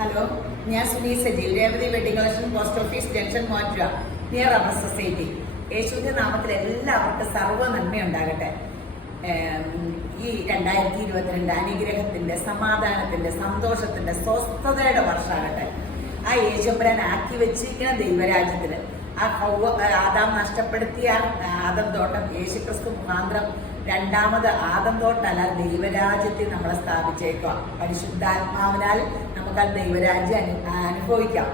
Hello, ഞാൻ Suni Sajeev, Revathi wedding collection, post office junction, മോറ്റുക, near rubber society. യേശുവിന്റെ നാമത്തിൽ എല്ലാവർക്കും സർവ്വ നന്മയുണ്ടാകട്ടെ. ഈ 2022 അനുഗ്രഹത്തിന്റെ, സമാധാനത്തിന്റെ, സന്തോഷത്തിന്റെ, സ്വസ്ഥതയുടെ വർഷമാകട്ടെ. ആ യേശുപുരാൻ ആക്കി വെച്ചിരിക്കുന്ന ദൈവരാജ്യത്തില് ആദാം നഷ്ടപ്പെടുത്തിയ ആദം തോട്ടം യേശുക്രിസ്തു മുഖാന്തരം രണ്ടാമത് ആദം തോട്ടല്ല ദൈവരാജ്യത്തിൽ നമ്മളെ സ്ഥാപിച്ചേക്കുക. പരിശുദ്ധാത്മാവിനാൽ നമുക്ക് ആ ദൈവരാജ്യം അനുഭവിക്കാം.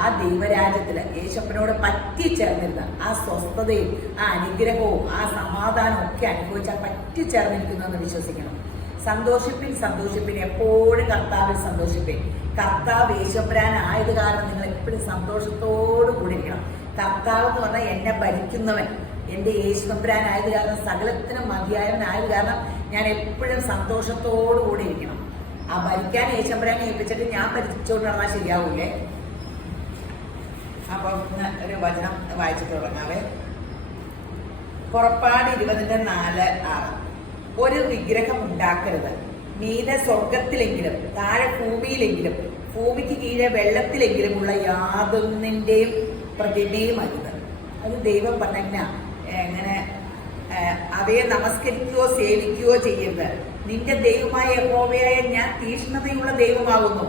ആ ദൈവരാജ്യത്തില് യേശപ്പനോട് പറ്റിച്ചേർന്നിരുന്ന ആ സ്വസ്ഥതയും ആ അനുഗ്രഹവും ആ സമാധാനവും ഒക്കെ അനുഭവിച്ചാൽ പറ്റിച്ചേർന്നിരിക്കുന്നു എന്ന് വിശ്വസിക്കണം. സന്തോഷിപ്പിൻ, സന്തോഷിപ്പിൻ, എപ്പോഴും കർത്താവിൽ സന്തോഷിപ്പിൻ. കർത്താവ് യേശുപുരാനായത് കാരണം നിങ്ങൾ എപ്പോഴും സന്തോഷത്തോടു കൂടി ഇരിക്കണം. കർത്താവ് എന്ന് പറഞ്ഞാൽ എന്നെ ഭരിക്കുന്നവൻ, എൻ്റെ യേശുപുരാനായത് കാരണം, സകലത്തിനും മതിയായവനായത് കാരണം ഞാൻ എപ്പോഴും സന്തോഷത്തോടു കൂടി ഇരിക്കണം. ആ ഭരിക്കാൻ യേശുപുരാനെ ഏൽപ്പിച്ചിട്ട് ഞാൻ ഭരിച്ചുകൊണ്ട് നടന്നാൽ ശരിയാവൂലേ? അപ്പം ഒരു വചനം വായിച്ചിട്ട് തുടങ്ങാവേ. പുറപ്പാട് 20:4-6. ഒരു വിഗ്രഹം ഉണ്ടാക്കരുത്. മീതെ സ്വർഗത്തിലെങ്കിലും താഴെ ഭൂമിയിലെങ്കിലും ഭൂമിക്ക് കീഴെ വെള്ളത്തിലെങ്കിലുമുള്ള യാതൊന്നിൻ്റെയും പ്രതിമയും അരുത്. അത് ദൈവം പറഞ്ഞ എങ്ങനെ അവയെ നമസ്കരിക്കുകയോ സേവിക്കുകയോ ചെയ്യരുത്. നിന്റെ ദൈവമായ യഹോവയായ ഞാൻ തീക്ഷ്ണതയുള്ള ദൈവമാകുന്നു.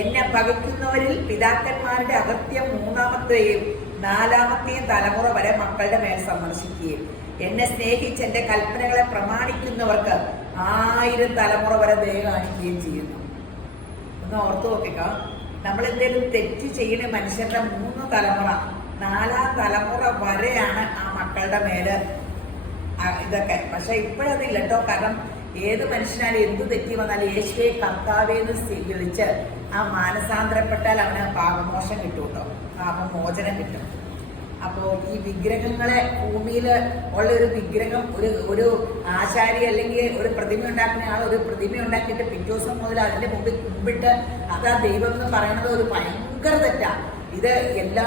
എന്നെ പകയ്ക്കുന്നവരിൽ പിതാക്കന്മാരുടെ അകത്യം 3-ാമത്തെയും 4-ാമത്തെയും തലമുറ വരെ മക്കളുടെ മേൽ സന്ദർശിക്കുകയും എന്നെ സ്നേഹിച്ച് എൻ്റെ കൽപ്പനകളെ പ്രമാണിക്കുന്നവർക്ക് 1000 തലമുറ വരെ ദയ കാണിക്കുകയും ചെയ്യുന്നു. ഒന്ന് ഓർത്തു നോക്കിക്കോ. നമ്മൾ എന്തെങ്കിലും തെറ്റ് ചെയ്യുന്ന മനുഷ്യരുടെ 3 തലമുറ 4-ാം തലമുറ വരെയാണ് ആ മക്കളുടെ മേല് ഇതൊക്കെ. പക്ഷെ ഇപ്പോഴതില്ല കേട്ടോ. കാരണം ഏത് മനുഷ്യനാലും എന്ത് തെറ്റി വന്നാലും യേശുവെ കർത്താവേന്ന് വിളിച്ച് ആ മാനസാന്തരപ്പെട്ടാൽ അവന് പാപമോശം കിട്ടും കേട്ടോ, പാപമോചനം കിട്ടും. അപ്പോൾ ഈ വിഗ്രഹങ്ങളെ ഭൂമിയിൽ ഉള്ള ഒരു വിഗ്രഹം ഒരു ആശാരി അല്ലെങ്കിൽ ഒരു പ്രതിമ ഉണ്ടാക്കുന്ന ആൾ ഒരു പ്രതിമ ഉണ്ടാക്കിയിട്ട് പിറ്റേ ദിവസം മുതൽ അതിൻ്റെ മുമ്പിൽ കുമ്പിട്ട് അതാ ദൈവം എന്ന് പറയുന്നത് ഒരു ഭയങ്കര തെറ്റാ. ഇത് എല്ലാ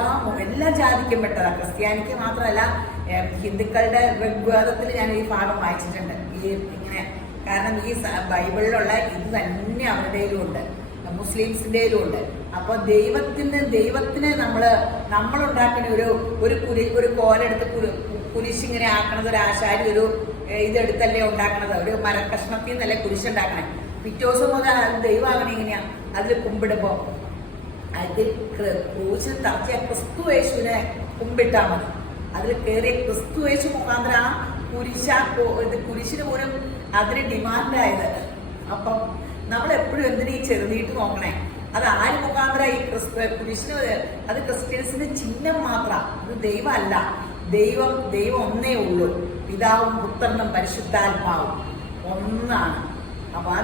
ജാതിക്കും പെട്ടതാണ്, ക്രിസ്ത്യാനിക്ക് മാത്രമല്ല. ഹിന്ദുക്കളുടെ ഋഗ്വേദത്തിൽ ഞാൻ ഈ ഭാഗം വായിച്ചിട്ടുണ്ട്. ഇങ്ങനെ കാരണം ഈ ബൈബിളിലുള്ള ഇത് തന്നെ അവരുടെയിലും ഉണ്ട്, മുസ്ലിംസിൻ്റെയിലും ഉണ്ട്. അപ്പൊ ദൈവത്തിനെ നമ്മളുണ്ടാക്കുന്ന ഒരു കോലെടുത്ത് കുരിശിങ്ങനെ ആക്കണത് ഒരു ആശാരി ഒരു ഇതെടുത്തല്ലേ ഉണ്ടാക്കണത്, ഒരു മരക്കഷ്ണത്തിൽ നിന്നല്ലേ കുരിശുണ്ടാക്കണേ. പിറ്റേ ദിവസം മുതൽ അത് ദൈവമാകണേ എങ്ങനെയാ? അതിൽ കുമ്പിടുമ്പോ അതിൽ ക്രൂശിൽ തറച്ച ക്രിസ്തു യേശുവിനെ കുമ്പിട്ടാൽ മതി. അതിൽ കയറിയ ക്രിസ്തു യേശു മുഖാന്തരം ആ കുരിശിന് പോലും അതിന് ഡിമാൻഡായത്. അപ്പം നമ്മളെപ്പോഴും എന്തിനീ ചെറുതീട്ട് നോക്കണേ? അത് ആര് മുഖാന്തരം ഈ കുരിശിന്? അത് ക്രിസ്ത്യൻസിന്റെ ചിഹ്നം മാത്രം, അത് ദൈവമല്ല. ദൈവം ഒന്നേ ഉള്ളൂ. പിതാവും പുത്രനും പരിശുദ്ധാത്മാവും ഒന്നാണ്. അപ്പൊ ആ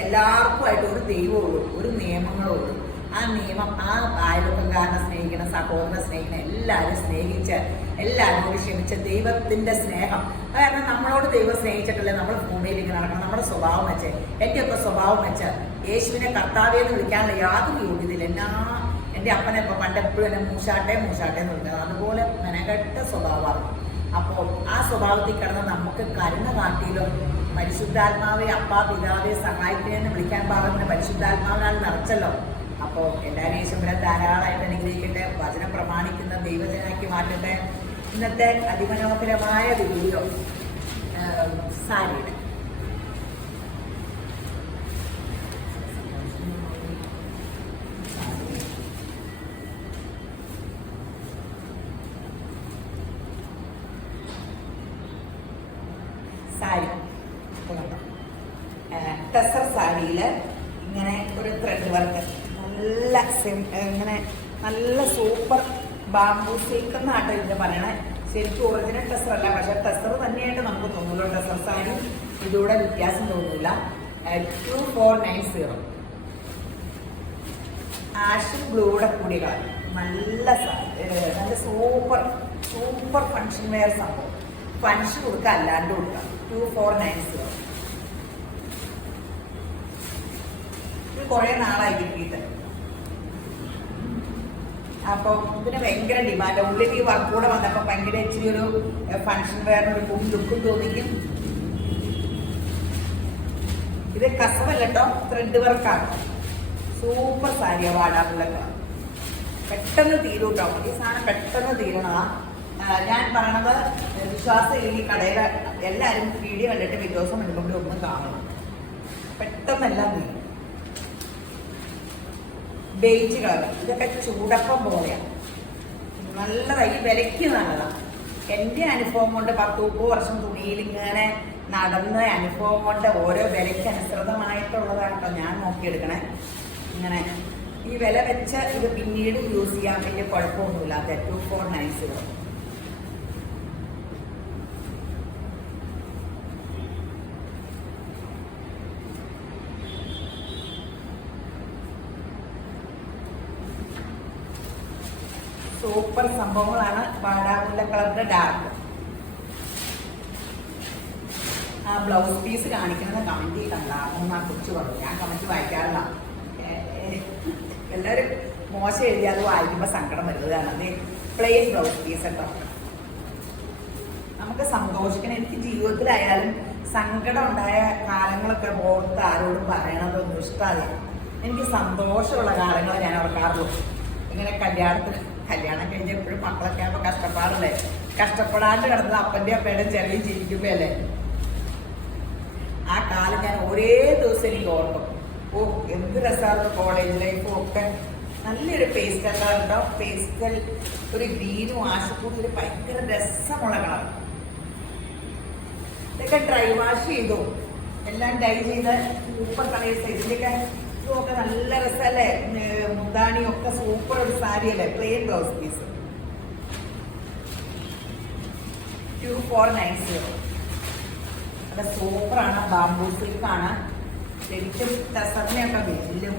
എല്ലാവർക്കുമായിട്ട് ഒരു ദൈവമുള്ളൂ, ഒരു നിയമങ്ങളുള്ളൂ. ആ നിയമം ആ അയൽവക്കക്കാരനെ സ്നേഹിക്കണം, സഹോദരനെ സ്നേഹിക്കണം, എല്ലാവരും സ്നേഹിച്ച് എല്ലാവരോട് ക്ഷമിച്ച് ദൈവത്തിന്റെ സ്നേഹം. കാരണം നമ്മളോട് ദൈവം സ്നേഹിച്ചിട്ടല്ലേ നമ്മൾ ഭൂമിയിൽ ഇങ്ങനെ നടക്കണം. നമ്മുടെ സ്വഭാവം വെച്ച്, എന്റെയൊക്കെ സ്വഭാവം വെച്ച് യേശുവിനെ കർത്താവേന്ന് വിളിക്കാനുള്ള യാതൊരു യോഗ്യതയില്ല. എൻ്റെ അപ്പനെ ഇപ്പൊ പണ്ടെപ്പോഴും എന്നെ മൂശാട്ടെ എന്ന് വിളിക്കുന്നത്, അതുപോലെ മെനക്കെട്ട സ്വഭാവമാണ്. അപ്പോൾ ആ സ്വഭാവത്തിൽ കിടന്ന് നമുക്ക് കരുണ കാട്ടിയിലോ. പരിശുദ്ധാത്മാവെ അപ്പാ പിതാവെ സഹായിക്കണമെന്ന് വിളിക്കാൻ പാകത്തിന് പരിശുദ്ധാത്മാവിനാൽ നിറച്ചല്ലോ. അപ്പോൾ എല്ലാവരും യേശുവിനെ ധാരാളമായിട്ട് അനുഗ്രഹിക്കട്ടെ, വചനം പ്രമാണിക്കുന്ന ദൈവജനാക്കി മാറ്റട്ടെ. ഇന്നത്തെ അതിമനോഹരമായ വീഡിയോ സാരിയുടെ ടെസർ സാരിയിൽ ഇങ്ങനെ ഒരു ത്രെഡ് വർക്ക് ഇങ്ങനെ നല്ല സൂപ്പർ ബാംബൂ സിൽക്ക് എന്നാട്ടോ ഇതിന് പറയണേ. ശരിക്കും ഒറിജിനൽ ടെസർ അല്ല, പക്ഷെ ടെസർ തന്നെയായിട്ട് നമുക്ക് തോന്നുള്ളൂ. ടെസർ സാരി ഇതൂടെ വ്യത്യാസം തോന്നില്ല. 2490 ആഷ് ബ്ലൂടെ കൂടിയ കളർ, നല്ല സൂപ്പർ ഫങ്ഷൻ വെയർ സംഭവം. ഫങ്ഷൻ കൊടുക്കുക അല്ലാണ്ട് കൊടുക്കാം. 2490. ഇത് കുറെ നാളായി കിട്ടിയിട്ട്. അപ്പോൾ ഇതിന് ഭയങ്കര ഡിമാൻഡ്. ഉള്ളിൽ ഈ വർക്ക് കൂടെ വന്നപ്പോൾ ഭയങ്കര ഇച്ചിരി ഒരു ഫങ്ഷൻ വെയറിനൊരു ലുക്കും തോന്നിക്കും. ഇത് കസവല്ല കേട്ടോ, ത്രെഡ് വർക്കാണ്. സൂപ്പർ സാരിയാണ് വാടാമുള്ള കളർ. പെട്ടെന്ന് തീരും കേട്ടോ. ഈ സാധനം പെട്ടെന്ന് തീരണതാ. ഞാൻ പറയണത് വിശ്വാസം ഈ കടയിലെ എല്ലാവരും വീഡിയോ കണ്ടിട്ട് വിശ്വാസം മുൻകൂട്ടി ഒന്ന് കാണണം. പെട്ടെന്നെല്ലാം തീരും. ബേജ് കളർ, ഇതൊക്കെ ചൂടപ്പം പോലെയാണ്. നല്ലതായി, വിലയ്ക്ക് നല്ലതാണ്. എൻ്റെ അനുഭവം കൊണ്ട് 10-30 വർഷം തുണിയിൽ ഇങ്ങനെ നടന്ന അനുഭവം കൊണ്ട് ഓരോ വിലയ്ക്ക് അനുസൃതമായിട്ടുള്ളതാണ് കേട്ടോ ഞാൻ നോക്കിയെടുക്കണേ. ഇങ്ങനെ ഈ വില വെച്ച് ഇത് പിന്നീട് യൂസ് ചെയ്യാൻ വലിയ കുഴപ്പമൊന്നുമില്ലാത്ത 2490. സൂപ്പർ സംഭവങ്ങളാണ്. വാടാമുല്ല കളറിന്റെ ഡാർക്ക്. ആ ബ്ലൗസ് പീസ് കാണിക്കുന്നത് കമന്റ് കണ്ട ഒന്നാ കുറിച്ച് പറഞ്ഞു. ഞാൻ കമന്റ് വായിക്കാറില്ല. എല്ലാവരും മോശം എഴുതിയാൽ വായിക്കുമ്പോൾ സങ്കടം വരുന്നതാണ്. അത് പ്ലെയിൻ ബ്ലൗസ് പീസ് കേട്ടോ. നമുക്ക് സന്തോഷിക്കണം. എനിക്ക് ജീവിതത്തിലായാലും സങ്കടം ഉണ്ടായ കാലങ്ങളൊക്കെ ഓർത്ത് ആരോടും പറയണതൊന്നും ഇഷ്ടമല്ല. എനിക്ക് സന്തോഷമുള്ള കാലങ്ങൾ ഞാൻ ഓർക്കാറുള്ളൂ. ഇങ്ങനെ കല്യാണം കഴിഞ്ഞ് എപ്പോഴും മക്കളൊക്കെ ആകുമ്പോൾ കഷ്ടപ്പാടല്ലേ. കഷ്ടപ്പെടാണ്ട് കിടന്നത് അപ്പൻ്റെ അപ്പയുടെ ചെറിയ ജീവിക്കുമ്പോ അല്ലേ. ആ കാലം ഞാൻ ഒരേ ദിവസം എനിക്ക് ഓർക്കും. ഓ എന്ത് രസമായിരുന്നു കോളേജ് ലൈഫും ഒക്കെ. നല്ലൊരു പേസ്റ്റൽ കളറുണ്ടോ, പേസ്റ്റൽ ഒരു ഗ്രീനും ആശക്കൂടി ഒരു ഭയങ്കര രസമുള്ള കളർ. ഇതൊക്കെ ഡ്രൈ വാഷ് ചെയ്തു, എല്ലാം ഡൈ ചെയ്ത സൂപ്പർ കളേഴ്സ്. ഇതിൻ്റെയൊക്കെ ഇതൊക്കെ നല്ല രസമല്ലേ. മുന്താണിയൊക്കെ സൂപ്പർ ഒരു സാരി അല്ലേ. Plain blouse piece 2490. നല്ല സൂപ്പറാണ്. ബാംബൂ സിൽക്കാണ്. ശരിക്കും ടെസറിനെയൊക്കെ വെല്ലും.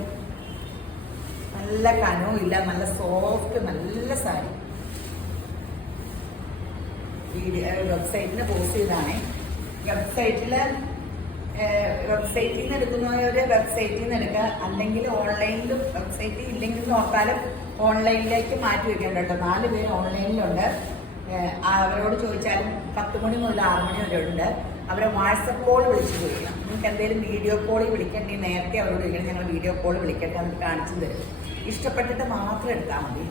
നല്ല കനവും ഇല്ല, നല്ല സോഫ്റ്റ് നല്ല സാരി. വെബ്സൈറ്റിന് പോസ്റ്റ് ചെയ്താണ്. വെബ്സൈറ്റിൽ നിന്ന് എടുക്കുന്നവരുടെ വെബ്സൈറ്റിൽ നിന്ന് എടുക്കുക, അല്ലെങ്കിൽ ഓൺലൈനിലും. വെബ്സൈറ്റിൽ ഇല്ലെങ്കിൽ നോക്കാലും ഓൺലൈനിലേക്ക് മാറ്റി വെക്കേണ്ട കേട്ടോ. 4 പേര് ഓൺലൈനിലുണ്ട്. അവരോട് ചോദിച്ചാലും 10 മണി മുതൽ 6 മണി വരെ ഉണ്ട്. അവരെ വാട്സപ്പ് കോൾ വിളിച്ച് ചോദിക്കണം. നിങ്ങൾക്ക് എന്തെങ്കിലും വീഡിയോ കോളിൽ വിളിക്കേണ്ടെങ്കിൽ നേരത്തെ അവരോട് ചോദിക്കണം. ഞങ്ങൾ വീഡിയോ കോൾ വിളിക്കട്ടെ, നമുക്ക് കാണിച്ചു തരും. ഇഷ്ടപ്പെട്ടിട്ട് മാത്രം എടുത്താൽ മതി.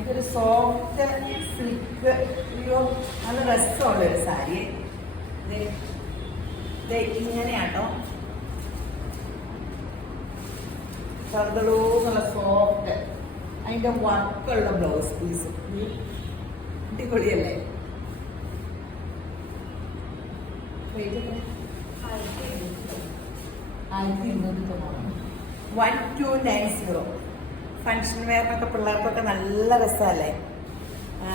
ഇതൊരു സോഫ്റ്റ് സിൽക്ക്, നല്ല രസമുള്ളൊരു സാരി. ഇങ്ങനെയാട്ടോ ചെറുതളൂന്നുള്ള സോഫ്റ്റ്. അതിന്റെ വർക്കുള്ള ബ്ലൗസ് പീസ് അടിപൊളിയല്ലേ. 1290. ഫങ്ഷൻ വെയറിനൊക്കെ പിള്ളേർക്കൊക്കെ നല്ല രസമല്ലേ.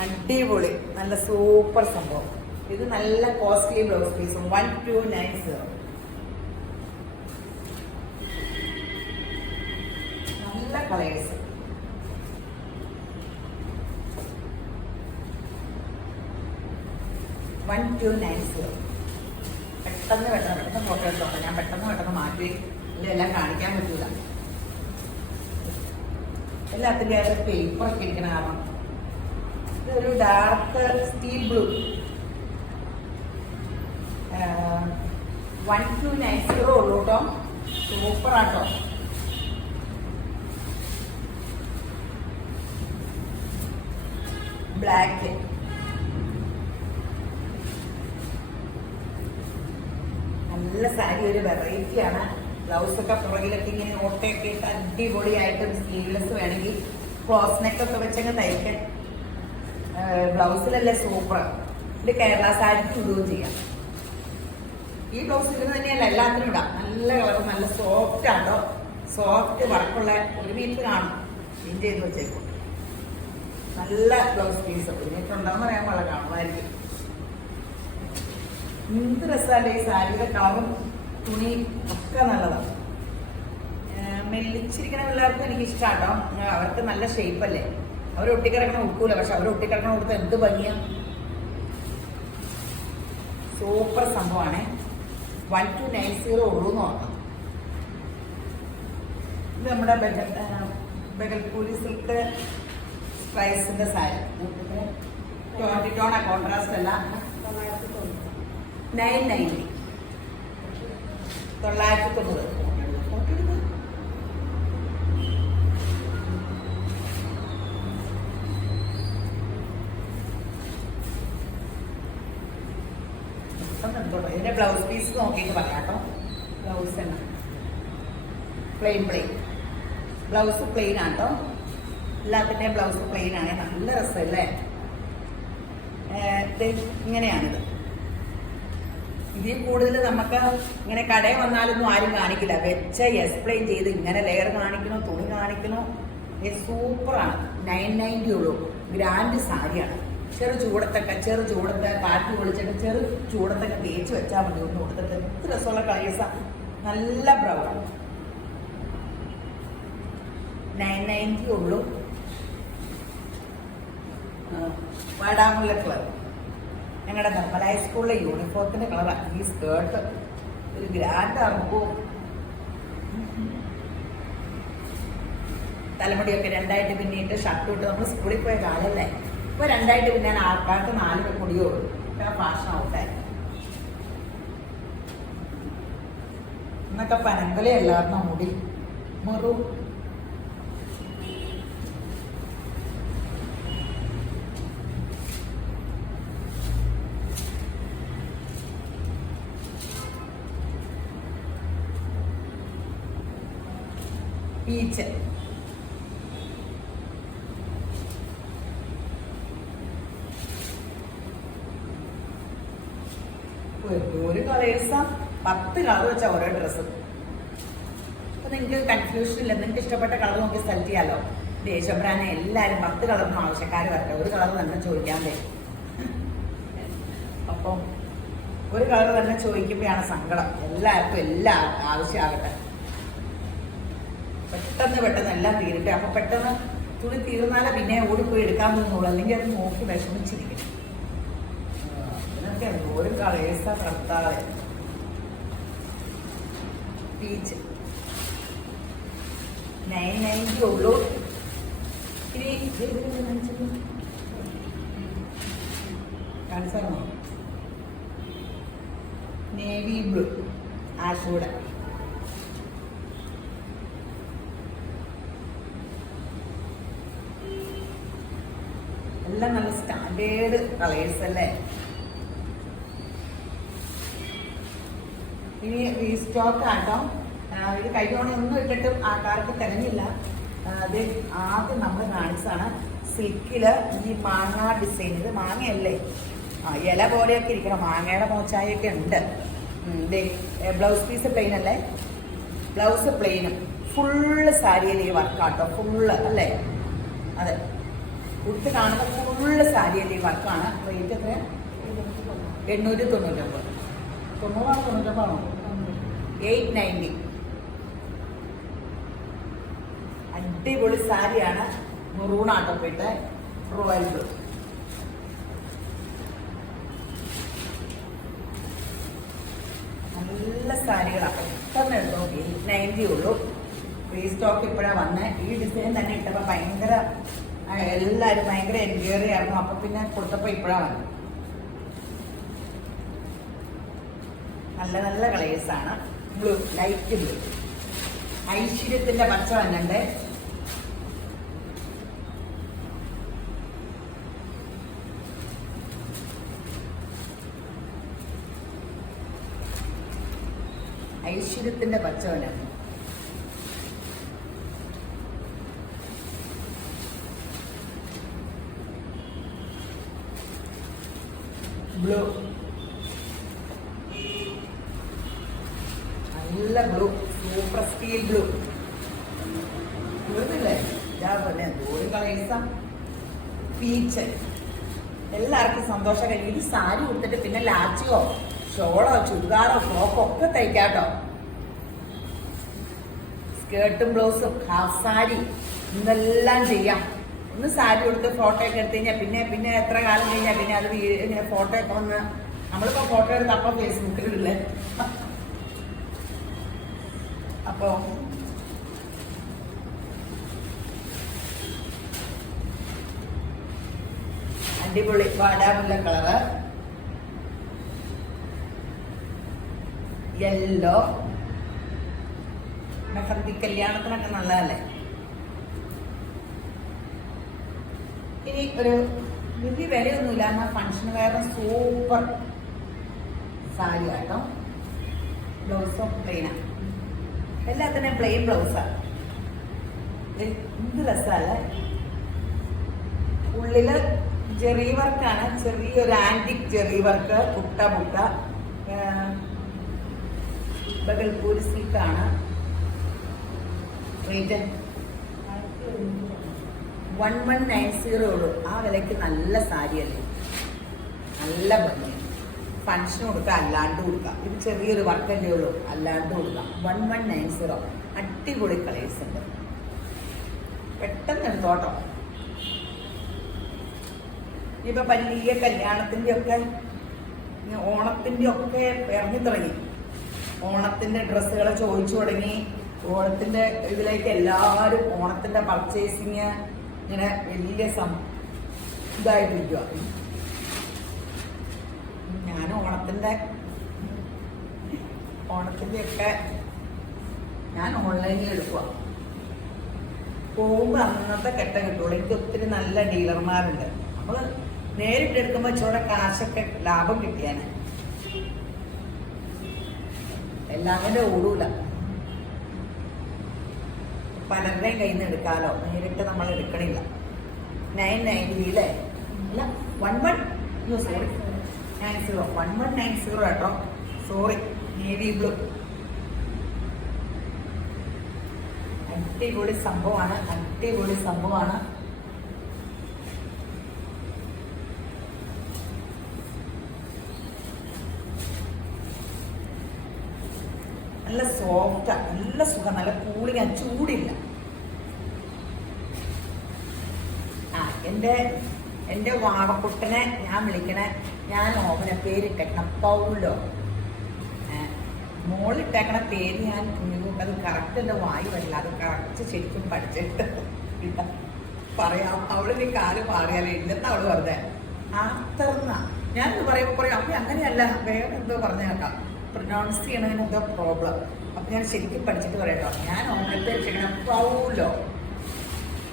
അടിപൊളി, നല്ല സൂപ്പർ സംഭവം. ഇത് നല്ല കോസ്റ്റ്ലി ബ്ലൗസ് പീസും 1290. നല്ല കളേഴ്സ്. പെട്ടെന്ന് ഫോട്ടോ എടുത്തോളാം. ഞാൻ പെട്ടെന്ന് മാറ്റി എല്ലാം കാണിക്കാൻ പറ്റൂല. എല്ലാത്തിൻ്റെ പേപ്പറൊക്കെ ഇരിക്കണ കാരണം. ഇതൊരു ഡാർക്ക് സ്റ്റീൽ ബ്ലൂ 1290 ഉള്ളൂ കേട്ടോ. സൂപ്പറാട്ടോ. ബ്ലാക്ക് നല്ല സാരി, ഒരു വെറൈറ്റിയാണ്. ബ്ലൗസൊക്കെ പുറകിലൊക്കെ ഇങ്ങനെ ഓട്ടയൊക്കെ ഇട്ട് അടിപൊളിയായിട്ട് സ്ലീവ്ലെസ് വേണമെങ്കിൽ ക്ലോസ് നെക്കൊക്കെ വെച്ചങ്ങ് തയ്ക്കാൻ. ബ്ലൗസിലല്ലേ സൂപ്പർ. ഇത് കേരള സാരിക്ക് ഇടുകയും ചെയ്യാം. ഈ ബ്ലൗസ് ഇടുന്നത് തന്നെയല്ല, എല്ലാത്തിനും ഇടാം. നല്ല കളർ, നല്ല സോഫ്റ്റ് ആട്ടോ. സോഫ്റ്റ് വർക്കുള്ള 1 മീറ്റർ കാണും. പിൻ ചെയ്ത് വെച്ചേക്കും. നല്ല ബ്ലൗസ് പീസ്. 1 മീറ്റർ ഉണ്ടാകുന്ന പറയാൻ വളരെ കാണുമായിരിക്കും. എന്ത് രസമല്ലേ ഈ സാരിയുടെ കളറും തുണി ഒക്കെ നല്ലതാണ്. മെല്ലിച്ചിരിക്കുന്ന പിള്ളേർക്ക് എനിക്ക് ഇഷ്ടമാട്ടോ. അവർക്ക് നല്ല ഷേപ്പല്ലേ. അവർ ഒട്ടിക്കിടക്കണ ഉടുക്കൂല, പക്ഷെ അവർ ഒട്ടിക്കിടക്കണ ഉടുത്ത് എന്ത് ഭംഗിയാ. സൂപ്പർ സംഭവമാണ്. 1290 ഉള്ളൂ എന്ന് നോക്കാം. ഇത് നമ്മുടെ ബഗൽപൂരി സിൽക്ക് സ്ട്രൈസിന്റെ സാരി. 20 ടോണ കോൺട്രാസ്റ്റ് അല്ല. 990. 990. ഇതിന്റെ ബ്ലൗസ് പീസ് നോക്കിയിട്ട് പറയാം കേട്ടോ. ബ്ലൗസ് തന്നെ പ്ലെയിൻ ബ്ലൗസ് പ്ലെയിൻ ആണ് കേട്ടോ. എല്ലാത്തിൻ്റെയും ബ്ലൗസ് പ്ലെയിൻ ആണ്. നല്ല രസമല്ലേ? ഇങ്ങനെയാണിത്. ഇതിൽ കൂടുതൽ നമുക്ക് ഇങ്ങനെ കടയിൽ വന്നാലൊന്നും ആരും കാണിക്കില്ല. വെച്ച് എക്സ്പ്ലെയിൻ ചെയ്ത് ഇങ്ങനെ ലെയർ കാണിക്കണോ, തുണി കാണിക്കണോ. സൂപ്പറാണ്. 990 ഉള്ളൂ. ഗ്രാൻഡ് സാരിയാണ്. ചെറു ചൂടത്തൊക്കെ കാറ്റ് പൊളിച്ചിട്ട് ചൂടത്തൊക്കെ തേച്ച് വെച്ചാൽ മതി. ഒന്ന് കൊടുത്തിട്ട് എന്ത് രസമുള്ള കളേഴ്സാണ്. നല്ല ബ്രൗൺ. 990 ഉള്ളൂ. വാടാമുല്ല കളർ. ഞങ്ങളുടെ നിർമ്മല ഹൈസ്കൂളിലെ യൂണിഫോമിന്റെ കളറാണ് ഈ സ്കേർട്ട്. ഒരു ഗ്രാൻഡ് ആകുമ്പോൾ തലമുടിയൊക്കെ രണ്ടായിട്ട് പിന്നിട്ട് ഷർട്ട് ഇട്ട് നമ്മൾ സ്കൂളിൽ പോയ കാലല്ലേ. ഇപ്പൊ രണ്ടായിട്ട് പിന്നാൻ ആൾക്കാർക്ക് 4 മുടിയോ ഫാഷൻ ഔട്ടായി. എന്നൊക്കെ പനങ്കലയല്ലായിരുന്നോ മുടി? മെറൂൺ. പീച്ച്. ഒരു കളേഴ്സാ 10 കളർ വെച്ചാൽ ഓരോ ഡ്രസ്സ്. അപ്പൊ നിങ്ങൾക്ക് കൺഫ്യൂഷൻ ഇല്ല. നിങ്ങൾക്ക് ഇഷ്ടപ്പെട്ട കളർ നോക്കി സെലക്ട് ചെയ്യാലോ. ദേശബ്രാനെ എല്ലാവരും 10 കളറിനും ആവശ്യക്കാർ വരട്ടെ. ഒരു കളർ തന്നെ ചോദിക്കാൻ പറ്റും. അപ്പം ഒരു കളർ തന്നെ ചോദിക്കുമ്പോഴാണ് സങ്കടം. എല്ലാവർക്കും എല്ലാം ആവശ്യമാകട്ടെ. പെട്ടെന്ന് എല്ലാം തീരട്ടെ. അപ്പൊ പെട്ടെന്ന് തുണി തീർന്നാലേ പിന്നെ ഓടിപ്പോയി എടുക്കാൻ തോന്നുള്ളൂ. അല്ലെങ്കിൽ അത് നോക്കി വിഷമിച്ചിരിക്കും. ഇതിനൊക്കെ ഒരു കളേഴ്സാ കർത്താവ്. പീച്ച് 990 ഉള്ളൂ. ഇനി കാണിച്ചാണോ? Navy blue ആഷൂടെ. എല്ലാം നല്ല സ്റ്റാൻഡേർഡ് കളേഴ്സ് അല്ലേ? ഇനി റീസ്റ്റോക്ക് ആട്ടോ. ഇത് കഴിഞ്ഞോണി ഒന്നും ഇട്ടിട്ടും ആൾക്കാർക്ക് തികഞ്ഞില്ല. അത് ആദ്യം നമ്മൾ കാണിച്ചതാണ് സിൽക്കില് ഈ മാങ്ങ ഡിസൈൻ. ഇത് മാങ്ങയല്ലേ? ഇല പോലെയൊക്കെ ഇരിക്കണം. മാങ്ങയുടെ മോച്ചായൊക്കെ ഉണ്ട്. ബ്ലൗസ് പീസ് പ്ലെയിൻ അല്ലേ? ബ്ലൗസ് പ്ലെയിനും ഫുള്ള് സാരിയിൽ ഈ വർക്കാട്ടോ. ഫുള്ള് അല്ലേ? അതെ, ഉടുത്ത് കാണുമ്പോൾ ഫുള്ള് സാരിയിൽ ഈ വർക്കാണ്. റേറ്റ് എത്ര? 899. 99 890. അടിപൊളി സാരിയാണ്. മെറൂണാട്ടോ പോയിട്ട് റോയൽ ബ്ലൂ. നല്ല സാരികളാണ്. പെട്ടെന്ന് എടുത്തോ. 890 ഉള്ളൂ. റീസ്റ്റോക്ക് ഇപ്പോഴാണ് വന്നത്. ഈ ഡിസൈൻ തന്നെ ഇട്ടപ്പോൾ ഭയങ്കര എല്ലാവരും ഭയങ്കര എൻക്വയറി ആയിരുന്നു. അപ്പൊ പിന്നെ കൊടുത്തപ്പോൾ ഇപ്പോഴാണ് വന്നത്. നല്ല നല്ല കളേഴ്സാണ്. Blue, light blue. ഐശ്വര്യത്തിന്റെ പച്ച വന്നുണ്ട്. ഐശ്വര്യത്തിന്റെ പച്ച വന്നുണ്ട്. ബ്ലൂ, നല്ല ബ്ലൂ, സൂപ്പർ സ്റ്റീൽ ബ്ലൂ. തീർന്നില്ലേ? ഇതാ ഒരു കളേഴ്സാ. പീച്ച്. എല്ലാവർക്കും സന്തോഷം. ഇത് സാരി കൊടുത്തിട്ട് പിന്നെ ലാച്ചിയോ ഷോളോ ചുരിദാറോ ഫ്രോക്കോ ഒക്കെ തയ്ക്കാട്ടോ. സ്കേർട്ടും ബ്ലൗസും ഹാഫ് സാരി ഇതെല്ലാം ചെയ്യാം. ഒന്ന് സാരി കൊടുത്ത് ഫോട്ടോ ഒക്കെ എടുത്തു കഴിഞ്ഞാൽ പിന്നെ എത്ര കാലം കഴിഞ്ഞാൽ പിന്നെ അത് ഇങ്ങനെ ഫോട്ടോ ഒക്കെ വന്ന് നമ്മളിപ്പോ ഫോട്ടോ എടുത്ത് അപ്പം ഫേസ്ബുക്കിലില്ലേ. അപ്പോ അടിപൊളി വാടാമുല്ല കളറ്, യെല്ലോ. മെഹന്തി കല്യാണത്തിനൊക്കെ നല്ലതല്ലേ? ഇനി ഒരു വലിയ വിലയൊന്നുമില്ല. എന്നാൽ ഫംഗ്ഷന് വേറെ സൂപ്പർ സാരി കേട്ടോ. ബ്ലൗസും പ്ലെയിനാണ്, എല്ലാത്തിനും പ്ലെയിൻ ബ്ലൗസാണ്. എന്ത് രസമല്ലേ. ഉള്ളില് ജെറി വർക്കാണ്, ചെറിയൊരു ആന്റിക് ജെറി വർക്ക്, പുട്ട ബഗൽപൂരി സിൽക്കാണ്. റേറ്റ് 1190 ഉള്ളൂ. ആ വിലയ്ക്ക് നല്ല സാരിയല്ലേ, നല്ല ഭംഗിയാണ്. ഫങ്ഷന് കൊടുക്കാം, അല്ലാണ്ട് കൊടുക്കാം. ഇത് ചെറിയൊരു വർക്കല്ലേ ഉള്ളൂ, അല്ലാണ്ട് കൊടുക്കാം. 1190. അടിപൊളി കളേഴ്സ് ഉണ്ട്, പെട്ടെന്ന് എടുത്തോട്ടോ. ഇനിയിപ്പോൾ വലിയ കല്യാണത്തിൻ്റെ ഒക്കെ ഓണത്തിൻ്റെ ഒക്കെ ഇറങ്ങി തുടങ്ങി. ഓണത്തിൻ്റെ ഡ്രസ്സുകൾ ചോദിച്ചു തുടങ്ങി. ഓണത്തിൻ്റെ ഇതിലേക്ക് എല്ലാവരും ഓണത്തിൻ്റെ പർച്ചേസിങ് ഇങ്ങനെ വലിയ ഇതായിട്ടിരിക്കുക. ഞാൻ ഓണത്തിൻ്റെ ഒക്കെ ഞാൻ ഓൺലൈനിൽ എടുക്കുക. പോകുമ്പോൾ അന്നത്തെ കെട്ട കിട്ടുള്ളൂ. എനിക്ക് ഒത്തിരി നല്ല ഡീലർമാരുണ്ട്. നമ്മൾ നേരിട്ട് എടുക്കുമ്പോൾ ഇച്ചിരി കാശൊക്കെ ലാഭം കിട്ടിയാണ്. എല്ലാം കൂടെ ഓടൂല, പലരുടെയും കയ്യിൽ നിന്ന് എടുക്കാലോ. നേരിട്ട് നമ്മൾ എടുക്കണില്ല. 990 അല്ലേ? അല്ല, 1190 കേട്ടോ. Sorry, navy blue. അടിപൊളി സംഭവമാണ്, അടിപൊളി സംഭവമാണ്. നല്ല സോഫ്റ്റാ, നല്ല സുഖം, നല്ല കൂളിങ്, ചൂടില്ല. എൻ്റെ വാവക്കുട്ടനെ ഞാൻ വിളിക്കണേ, ഞാൻ ഓമന പേരിട്ടേക്കണം പൗലോ. മോളിട്ടേക്കണ പേര് ഞാൻ അത് കറക്റ്റ് എൻ്റെ വായി വരില്ല. അത് കറക്റ്റ് ശരിക്കും പഠിച്ചിട്ട് പറയാം. അവളിന് കാല് മാറിയാലേ ഇല്ലെന്ന് അവള് പറഞ്ഞേ. ആർത്തർന്ന ഞാൻ പറയുമ്പോൾ പറയും അമ്മ അങ്ങനെയല്ല, വേറെ എന്തോ പറഞ്ഞു കേൾക്കാം. പ്രൊനൗൺസ് ചെയ്യണതിന് എന്തോ പ്രോബ്ലം. അപ്പൊ ഞാൻ ശരിക്കും പഠിച്ചിട്ട് പറയട്ടോ. ഞാൻ ഓമനത്തെ വെച്ചിരിക്കണം പൗലോ.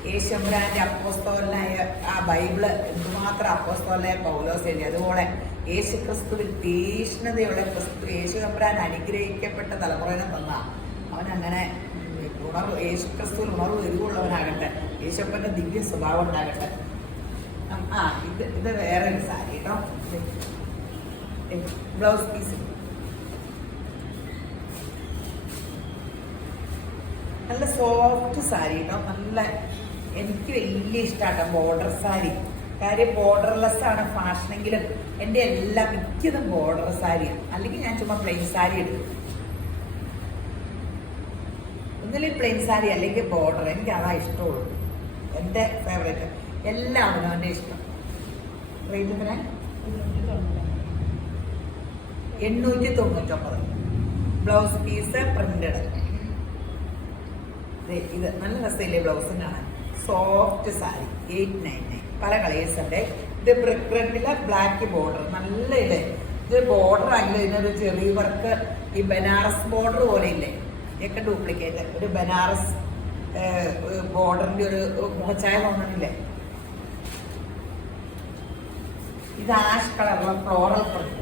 യേശുബ്രാന്റെ അപ്പോസ്തലനായ ആ ബൈബിള് എന്തുമാത്രം അപ്പോസ്തലനായ പൗലോസ് എഴുതി. അതുപോലെ യേശു ക്രിസ്തുവിൽ തീഷ്ണതയുള്ള ക്രിസ്തു യേശുബ്രാൻ അനുഗ്രഹിക്കപ്പെട്ട തലമുറനെ തന്ന അവനങ്ങനെ യേശു ക്രിസ്തുവിൽ ഉണർവ് എരിവുള്ളവനാകട്ടെ. യേശുപ്പന്റെ ദിവ്യ സ്വഭാവം ഉണ്ടാകട്ടെ. ഇത് വേറെ ഒരു സാരി കേട്ടോ. ബ്ലൗസ് പീസ് നല്ല സോഫ്റ്റ് സാരി കേട്ടോ. നല്ല എനിക്ക് വലിയ ഇഷ്ടമാട്ടോ ബോർഡർ സാരി. കാര്യം ബോർഡർലെസ് ആണ് ഫാഷനെങ്കിലും എൻ്റെ എല്ലാ മിക്കതും ബോർഡർ സാരിയാണ്. അല്ലെങ്കിൽ ഞാൻ ചുമ്മാ പ്ലെയിൻ സാരി എടുക്കും. ഒന്നിലും പ്ലെയിൻ സാരി അല്ലെങ്കിൽ ബോർഡർ. എനിക്ക് അതാ ഇഷ്ടമുള്ളൂ, എൻ്റെ ഫേവറേറ്റ്. എല്ലാവരും എൻ്റെ ഇഷ്ടം. റേറ്റ് എത്ര? 899. Blouse piece printed. ഇത് നല്ല രസമില്ലേ ബ്ലൗസും കാണാൻ? സോഫ്റ്റ് സാരി 899. പല കളേഴ്സ് ഉണ്ട്. ഇത് ബ്രിക്ക് റെഡിലെ ബ്ലാക്ക് ബോർഡർ, നല്ല ഇല്ലേ. ഇത് ബോർഡർ ആണെങ്കിലും ഇതിനൊരു ചെറിയ വർക്ക്, ഈ ബനാറസ് ബോർഡർ പോലെ ഇല്ലേ, ഇതൊക്കെ ഡ്യൂപ്ലിക്കേറ്റ്. ഒരു ബനാറസ് ബോർഡറിന്റെ ഒരു മുഖച്ചായ തോന്നണില്ലേ. ഇത് ആഷ് കളറുള്ള floral print.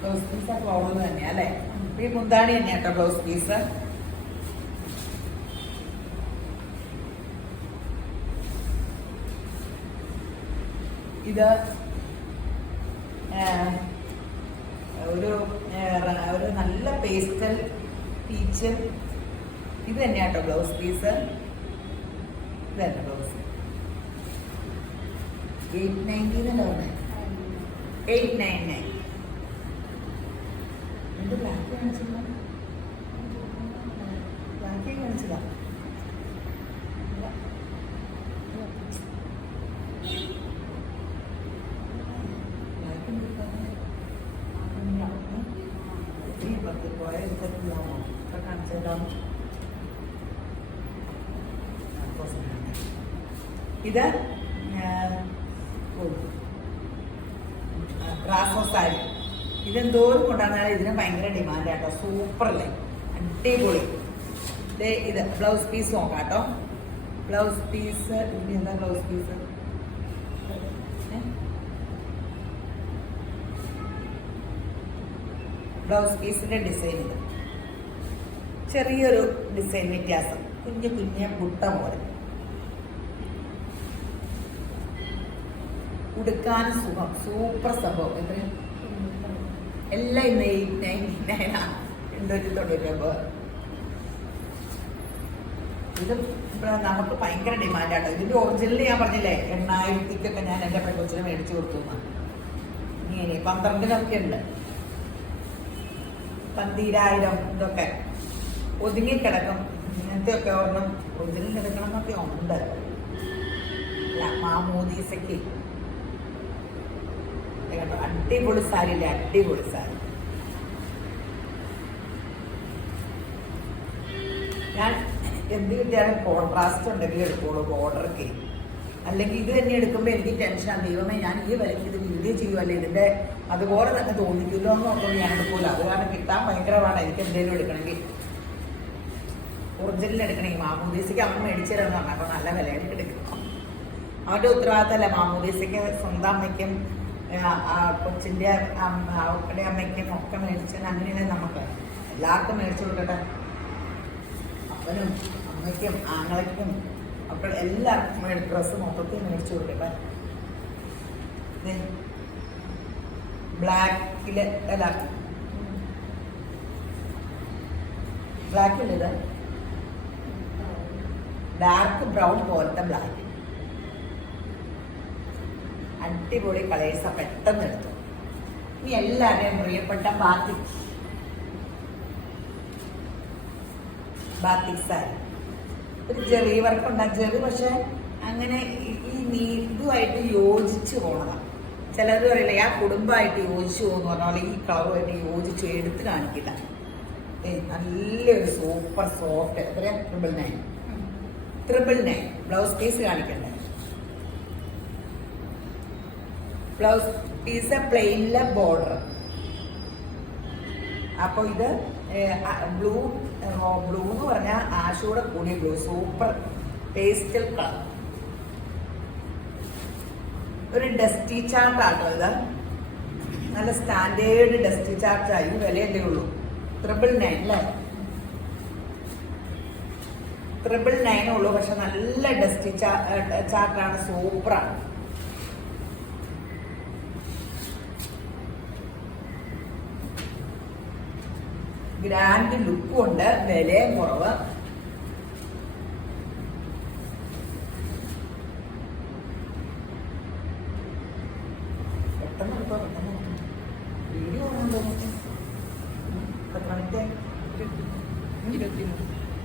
Blouse piece floral തന്നെയാ അല്ലേ? ഈ മുന്താണി തന്നെയാ കേട്ടോ ബ്ലൗസ് പീസ്. ഇത് ഒരു നല്ല പേസ്റ്റൽ പീച്ച്. ഇത് തന്നെയാ കേട്ടോ ബ്ലൗസ് പീസ്. ഇത് തന്നെ ബ്ലൗസ്. 899. 899. എന്ത് ബ്ലാക്ക് കാണിച്ചതാ? ബ്ലാക്ക് കാണിച്ചതാ? ഇത് റാസോ സാരി. ഇതെന്തോരം കൊണ്ടാണ് ഇതിന് ഭയങ്കര ഡിമാൻഡ് കേട്ടോ. സൂപ്പറല്ലേ, അടിപൊളി. ഇത് ബ്ലൗസ് പീസ് നോക്കാം കേട്ടോ. ബ്ലൗസ് പീസ് എന്താ ബ്ലൗസ് പീസ്? ബ്ലൗസ് പീസിന്റെ ഡിസൈൻ ഇത് ചെറിയൊരു ഡിസൈൻ വ്യത്യാസം, കുഞ്ഞു കുഞ്ഞ ബുട്ട പോലെ. ഉടുക്കാൻ സുഖം, സൂപ്പർ സംഭവം. ഇത് എല്ലാം ഇന്ന് 899 899. ഇത് നമുക്ക് ഭയങ്കര ഡിമാൻഡാണ്. ഇതിന്റെ ഒറിജിനൽ ഞാൻ പറഞ്ഞില്ലേ 8000-ക്കൊക്കെ ഞാൻ എൻ്റെ പെൺകൊച്ചിനെ മേടിച്ചു കൊടുത്തു. ഇനി 12-നൊക്കെ ഉണ്ട്, 12,000 ഇതൊക്കെ ഒതുങ്ങിക്കിടക്കും. ഇങ്ങനത്തെ ഒക്കെ ഒരെണ്ണം ഒറിജിനൽ കിടക്കണം എന്നൊക്കെ ഉണ്ട്. മാമോദീസയ്ക്ക് അടിപൊളി സാരി അല്ലേ, അടിപൊളി സാരി. ഞാൻ എന്ത് കിട്ടിയാലും കോൺട്രാസ്റ്റ് ഉണ്ടെങ്കിൽ എടുക്കുള്ളൂ ബോർഡർക്ക്. അല്ലെങ്കിൽ ഇത് തന്നെ എടുക്കുമ്പോൾ എനിക്ക് ടെൻഷനാണ്. ദൈവമേ, ഞാൻ ഈ വിലയ്ക്ക് ഇത് വീഡിയോ ചെയ്യുമല്ലേ, ഇതിൻ്റെ അതുപോലെ തന്നെ തോന്നിക്കില്ലോ എന്ന് നോക്കുമ്പോൾ ഞാൻ എടുക്കൂല. അത് കാരണം കിട്ടാൻ ഭയങ്കരമാണ്. എനിക്ക് എന്തെങ്കിലും എടുക്കണമെങ്കിൽ ഒറിജിനൽ എടുക്കണമെങ്കിൽ മാമോദീസയ്ക്ക് അവൻ മേടിച്ചു തരാമെന്ന് പറഞ്ഞാൽ അപ്പോൾ നല്ല വിലയായിട്ട് എടുക്കണം. അവൻ്റെ ഉത്തരവാദിത്തമല്ല. മാമോദീസയ്ക്ക് സ്വന്തം അമ്മയ്ക്കും കൊച്ചിൻ്റെ അവരുടെ അമ്മയ്ക്കും ഒക്കെ മേടിച്ചാൽ അങ്ങനെയാണ്. നമുക്ക് എല്ലാവർക്കും മേടിച്ചു കൊടുക്കട്ടെ. അപ്പനും അമ്മയ്ക്കും ആങ്ങളയ്ക്കും അപ്പോൾ എല്ലാവർക്കും ഡ്രസ്സ് മൊത്തത്തിൽ മേടിച്ചു കൊടുക്കട്ടെ. ബ്ലാക്കില് അല്ല, ബ്ലാക്കില്ല, ഇത് ഡാർക്ക് ബ്രൗൺ പോലത്തെ ബ്ലാക്ക്. അടിപൊളി കളേഴ്സാ, പെട്ടെന്ന് എടുത്തു. ഇനി എല്ലാവരുടെയും പ്രിയപ്പെട്ട ബാത്തിക് സാരി. ഒരു ജെറി വർക്കുണ്ടാ, ജെറി പക്ഷെ അങ്ങനെ ഈ ഇതുമായിട്ട് യോജിച്ച് പോകണം. ചിലർ പറയില്ല ആ കുടുംബമായിട്ട് യോജിച്ച് പോകുന്നു പറഞ്ഞ പോലെ ഈ കളറുമായിട്ട് യോജിച്ച് എടുത്ത് കാണിക്കില്ല. നല്ലൊരു സൂപ്പർ സോഫ്റ്റ്. എത്രയാ? 999. ബ്ലൗസ് പീസ് കാണിക്കണ്ടേ? ബ്ലൗസ് പീസ് പ്ലെയിനിലെ ബോർഡർ. അപ്പോൾ ഇത് ബ്ലൂ എന്ന് പറഞ്ഞാൽ ആഷൂടെ കൂടിയ ബ്ലൂ, സൂപ്പർ പേസ്റ്റൽ കളർ. ഒരു ഡസ്റ്റി ചാർട്ടാട്ടോ ഇത്. നല്ല സ്റ്റാൻഡേർഡ് ഡസ്റ്റി ചാർട്ടായി. വിലയല്ലേ ഉള്ളൂ, 999 അല്ലേ? 999 ഉള്ളൂ. പക്ഷെ നല്ല ഡസ്റ്റി ചാർട്ടാണ്, സൂപ്പറാണ്. ഗ്രാൻഡ് ലുക്കും ഉണ്ട്, വിലയും കുറവ്. പെട്ടെന്ന് എടുത്തോ, പെട്ടെന്ന് വീഡിയോ ഓണുണ്ടോ?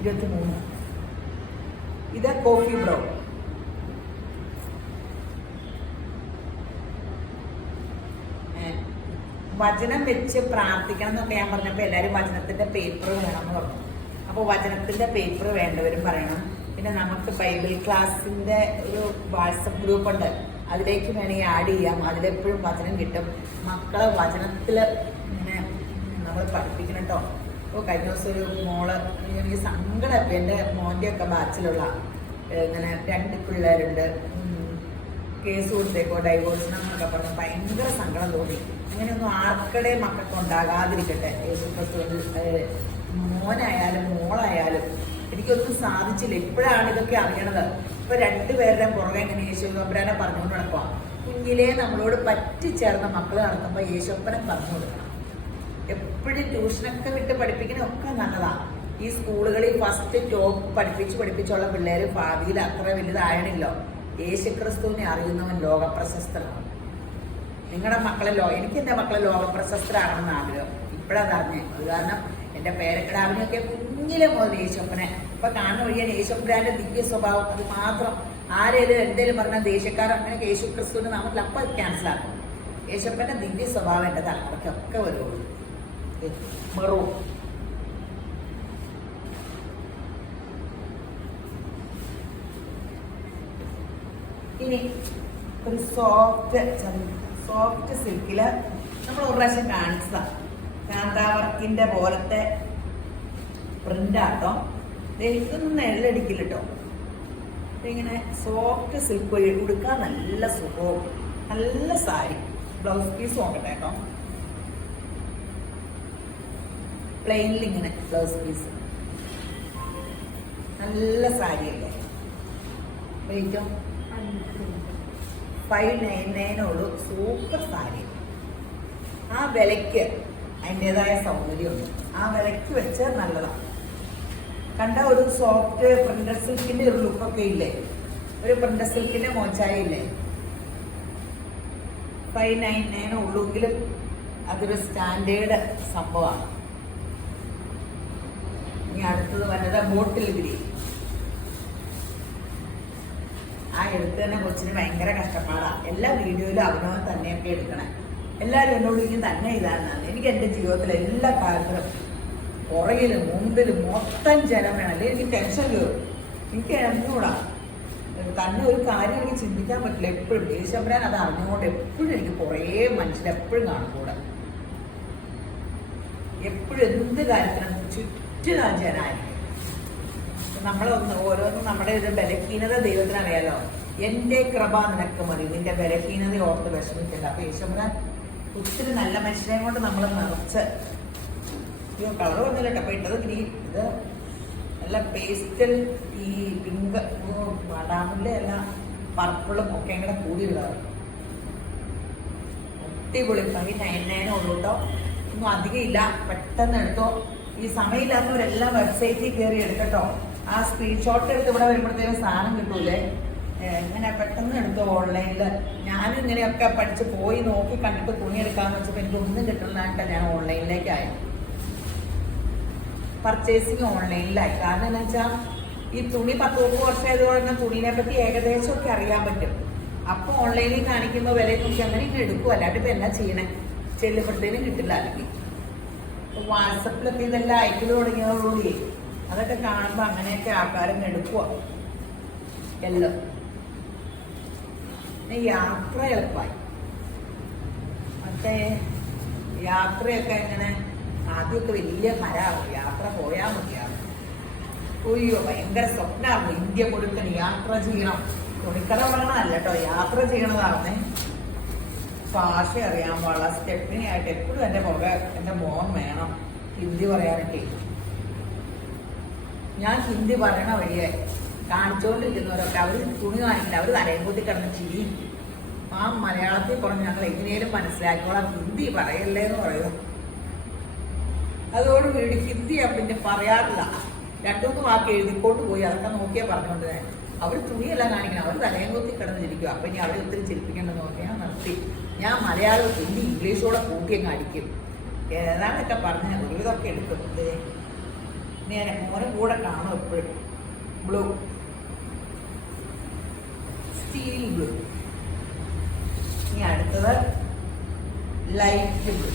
23. ഇത് കോഫി ബ്രൗൺ. വചനം വെച്ച് പ്രാർത്ഥിക്കണം എന്നൊക്കെ ഞാൻ പറഞ്ഞപ്പോൾ എല്ലാവരും വചനത്തിന്റെ പേപ്പർ വേണമെന്ന് പറഞ്ഞു. അപ്പോൾ വചനത്തിന്റെ പേപ്പർ വേണ്ടവരും പറയണം. പിന്നെ നമുക്ക് ബൈബിൾ ക്ലാസ്സിന്റെ ഒരു വാട്സപ്പ് ഗ്രൂപ്പ് ഉണ്ട്, അതിലേക്ക് വേണമെങ്കിൽ ആഡ് ചെയ്യാം. അതിലെപ്പോഴും വചനം കിട്ടും. മക്കളെ വചനത്തിൽ ഇങ്ങനെ നമ്മൾ പഠിപ്പിക്കണം കേട്ടോ. അപ്പോൾ കഴിഞ്ഞ ദിവസം ഒരു മോള്, എനിക്ക് സങ്കടം, എൻ്റെ മോൻ്റെയൊക്കെ ബാച്ചിലുള്ള ഇങ്ങനെ 2 പിള്ളേരുണ്ട്, കേസ് കൊടുത്തേക്കോ ഡൈവോഴ്സിനെന്നൊക്കെ പറഞ്ഞ് ഭയങ്കര സങ്കടം തോന്നി. അങ്ങനെയൊന്നും ആർക്കടെ മക്കൾക്ക് ഉണ്ടാകാതിരിക്കട്ടെ. മോനായാലും മോളായാലും എനിക്കൊന്നും സാധിച്ചില്ല. ഇപ്പോഴാണ് ഇതൊക്കെ അറിയണത്. ഇപ്പൊ 2 പേരുടെ പുറകെ ഇങ്ങനെ യേശുപ്പനെ പറഞ്ഞുകൊണ്ട് നടക്കുക. കുഞ്ഞിലെ നമ്മളോട് പറ്റിച്ചേർന്ന മക്കൾ നടക്കുമ്പോൾ യേശുപ്പനെ പറഞ്ഞു കൊടുക്കണം. എപ്പോഴും ട്യൂഷനൊക്കെ വിട്ട് പഠിപ്പിക്കുന്നതൊക്കെ നല്ലതാണ്. ഈ സ്കൂളുകളിൽ ഫസ്റ്റ് ടോപ്പ് പഠിപ്പിച്ചുള്ള പിള്ളേർ ഭാവിയിൽ അത്ര വലുതായണില്ലോ. യേശുക്രിസ്തുവിനെ അറിയുന്നവൻ ലോകപ്രശസ്തനാണ്. നിങ്ങളുടെ മക്കളെ എനിക്ക് എൻ്റെ മക്കളെ ലോകപ്രശസ്തരാണെന്ന് ആഗ്രഹം. ഇപ്പോഴത് അറിഞ്ഞേ. അത് കാരണം എൻ്റെ പേരക്കിടാവിനെയൊക്കെ കുഞ്ഞിലെ മുതൽ യേശുപ്പനെ ഇപ്പൊ കാണുന്ന വഴിയാണ് യേശുപ്പൻ്റെ ദിവ്യ സ്വഭാവം. അത് മാത്രം ആരേലും എന്തേലും പറഞ്ഞാൽ ദേശക്കാർ അങ്ങനെ യേശുക്രിസ്തുവിന്റെ നാമത്തിൽ അപ്പം ക്യാൻസലാക്കും. യേശുപ്പൻ്റെ ദിവ്യ സ്വഭാവം എൻ്റെ തലമുറയ്ക്കൊക്കെ വരുള്ളൂ. മെറൂൺ. ഇനി ഒരു സോഫ്റ്റ് സിൽക്കില് നമ്മൾ ഒരു പ്രാവശ്യം കാണിച്ചതാണ്. കാന്താവർക്കിന്റെ പോലത്തെ പ്രിന്റാട്ടോ. ഇതൊന്നും നെല്ലടിക്കില്ല കേട്ടോ. ഇങ്ങനെ സോഫ്റ്റ് സിൽക്ക് വഴി ഉടുക്കാൻ നല്ല സുഖവും, നല്ല സാരി. ബ്ലൗസ് പീസ് നോക്കട്ടെ കേട്ടോ. പ്ലെയിനിൽ ഇങ്ങനെ ബ്ലൗസ് പീസ്. നല്ല സാരിയല്ലേ? റേറ്റോ 599 ഉള്ളൂ. സൂപ്പർ സാരി. ആ വിലയ്ക്ക് അതിൻ്റെതായ സൗകര്യമുണ്ട്. ആ വിലയ്ക്ക് വെച്ച് നല്ലതാണ്. കണ്ട ഒരു സോഫ്റ്റ് പ്രിന്റഡ് സിൽക്കിന്റെ ഒരു ലുക്കൊക്കെ ഇല്ലേ? ഒരു പ്രിന്റഡ് സിൽക്കിന്റെ മോച്ചായില്ലേ? 599 ഉള്ളൂങ്കിലും അതൊരു സ്റ്റാൻഡേർഡ് സംഭവമാണ്. ഇനി അടുത്തത് വന്നത് ബോട്ടിൽ ഗ്രീൻ. ആ എടുത്ത് തന്നെ കൊച്ചിന് ഭയങ്കര കഷ്ടപ്പാടാണ്. എല്ലാ വീഡിയോയിലും അവനവൻ തന്നെയൊക്കെ എടുക്കണേ. എല്ലാവരും എന്നോട് ഇനി തന്നെ ഇതാണെന്നാണ്. എനിക്ക് എൻ്റെ ജീവിതത്തിൽ എല്ലാ കാര്യത്തിലും പുറകിലും മുമ്പിലും മൊത്തം ജനം വേണം. അല്ലെങ്കിൽ എനിക്ക് ടെൻഷൻ കയറും. എനിക്ക് അറിഞ്ഞുകൂടാ തന്നെ ഒരു കാര്യം എനിക്ക് ചിന്തിക്കാൻ പറ്റില്ല. എപ്പോഴും ദേശംബരാൻ അത് അറിഞ്ഞുകൊണ്ട് എപ്പോഴും എനിക്ക് കുറേ മനുഷ്യരെപ്പോഴും കാണും കൂടെ. എപ്പോഴും എന്ത് കാര്യത്തിനും ചുറ്റും ആ ജനായിരിക്കും. നമ്മളൊന്ന് ഓരോന്നും നമ്മുടെ ഒരു ബലഹീനത ദൈവത്തിനറിയാലോ. എൻ്റെ കൃപ നിനക്ക് മതി, നിന്റെ ബലഹീനത ഓർത്ത് വിഷമിക്കില്ല. അപ്പൊ യേശുമ്പരാൻ ഒത്തിരി നല്ല മനുഷ്യരെ കൊണ്ട് നമ്മൾ നിറച്ച്. അയ്യോ കളർ വന്നില്ല കേട്ടോ. അപ്പൊ ഇട്ടത് ഗ്രീൻ. ഇത് നല്ല പേസ്റ്റൽ ഈ പിങ്ക് ബദാമിൻ്റെ എല്ലാം പർപ്പിളും ഒക്കെ ഇങ്ങനെ കൂടിയുള്ളതാണ്. അടിപൊളി. 599 ഉള്ളൂ കേട്ടോ. ഒന്നും അധികം ഇല്ല. പെട്ടെന്ന് എടുത്തോ. ഈ സമയമില്ലാത്തവരെല്ലാം വെബ്സൈറ്റിൽ കയറി എടുക്കട്ടോ. ആ സ്ക്രീൻഷോട്ട് എടുത്ത് ഇവിടെ വരുമ്പോഴത്തേക്കും സാധനം കിട്ടൂലേ. ഇങ്ങനെ പെട്ടെന്ന് എടുത്തോ ഓൺലൈനിൽ. ഞാനും ഇങ്ങനെയൊക്കെ പഠിച്ച് പോയി നോക്കി കണ്ടിട്ട് തുണി എടുക്കാന്ന് വെച്ചപ്പോൾ എനിക്ക് ഒന്നും കിട്ടുന്നതായിട്ട് ഞാൻ ഓൺലൈനിലേക്കായി. പർച്ചേസിങ് ഓൺലൈനിലായി. കാരണം എന്താ വെച്ചാൽ ഈ തുണി 10-30 വർഷമായതുകൊണ്ട് തുണീനെ പറ്റി ഏകദേശമൊക്കെ അറിയാൻ പറ്റും. അപ്പോൾ ഓൺലൈനിൽ കാണിക്കുമ്പോൾ വില നോക്കി അങ്ങനെ ഇങ്ങനെ എടുക്കും. അല്ലാണ്ട് ഇപ്പം എന്നാ ചെയ്യണേ? ചെല്ലുമ്പോഴത്തേനും കിട്ടില്ല. അല്ലെങ്കിൽ വാട്സപ്പിലൊക്കെ ഇതെല്ലാം അയക്കൽ തുടങ്ങിയതോടുകൂടി അതൊക്കെ കാണുമ്പോൾ അങ്ങനെയൊക്കെ ആൾക്കാരും എടുക്കുക എല്ലാം. യാത്ര എളുപ്പമായി. മറ്റേ യാത്രയൊക്കെ ഇങ്ങനെ ആദ്യമൊക്കെ വലിയ ഹരാവും. യാത്ര പോയാൽ മതിയാവും. ഒയ്യോ ഭയങ്കര സ്വപ്നമായിരുന്നു. ഇന്ത്യ മുഴുവൻ യാത്ര ചെയ്യണം. തുണിക്കട പറയണതല്ല കേട്ടോ, യാത്ര ചെയ്യണതാണെന്നേ. ഭാഷ അറിയാൻ പാടില്ല. സ്റ്റെപ്പിനി ആയിട്ട് എപ്പോഴും എൻ്റെ പുറകെ എൻ്റെ മോൻ വേണം ഹിന്ദി പറയാനൊക്കെ. ഞാൻ ഹിന്ദി പറയണ വഴിയെ കാണിച്ചുകൊണ്ടിരിക്കുന്നവരൊക്കെ അവർ തുണി കാണിക്കില്ല. അവർ തലയും കൂട്ടി കിടന്ന് ചിരി. ആ മലയാളത്തിൽ പറഞ്ഞ് ഞങ്ങൾ എങ്ങനെയും മനസ്സിലാക്കിക്കോളാം, ഹിന്ദി പറയല്ലേ എന്ന് പറയുക. അതോടുകൂടി ഹിന്ദി പിന്നെ പറയാറില്ല. 2-3 വാക്ക് എഴുതിക്കൊണ്ട് പോയി അതൊക്കെ നോക്കിയാൽ പറഞ്ഞുകൊണ്ട് അവർ തുണിയെല്ലാം കാണിക്കണം. അവർ തലയും കുത്തി കിടന്നിരിക്കും. അപ്പം ഇനി അവിടെ ഒത്തിരി ചിരിപ്പിക്കേണ്ടെന്ന് നോക്കിയാൽ നിർത്തി. ഞാൻ മലയാളം ഹിന്ദി ഇംഗ്ലീഷോടെ കൂട്ടിയങ്ങ് അടിക്കും. ഏതാണ്ടൊക്കെ പറഞ്ഞ് ഒരുവിധമൊക്കെ എടുക്കും. ഞാൻ മോനും കൂടെ കാണും എപ്പോഴും. Blue, steel blue. ഇനി അടുത്തത് ലൈറ്റ് ബ്ലൂ.